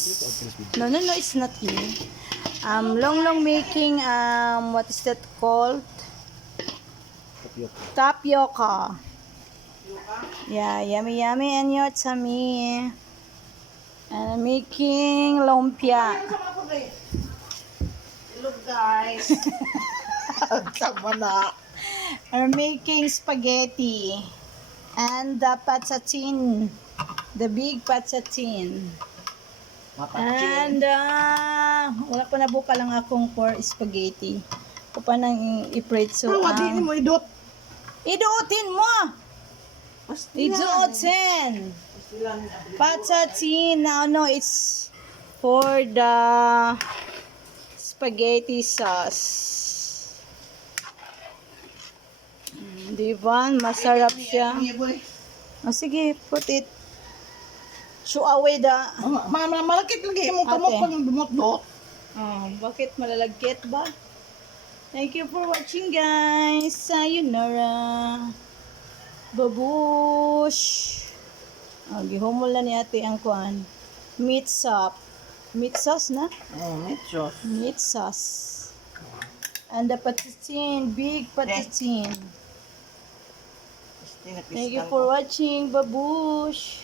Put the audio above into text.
guys. No, it's not you. Long making, what is that called? Tapioca. Yeah, yummy and your tummy. And I'm making lumpia. Hello guys. Tama na. I'm making spaghetti. And the patatin. The big patatin. And wala pa nabuka lang akong for spaghetti. Ko pa nang i-pretso. Di mo idot. Iduotin mo! Iduotin! Patatin. It's for the spaghetti sauce. Diba? Masarap siya. Sige, put it. Show away the... Malakit lagi mo kamo Ate. pag dumot-dot. Bakit malalagkit ba? Thank you for watching, guys. Sayonara. Babush. Gihumol na ni ate ang kuan. Meat sauce. Meat sauce na? Medyo. Meat sauce. And the patatin. Big patatin. Thank you for watching, babush.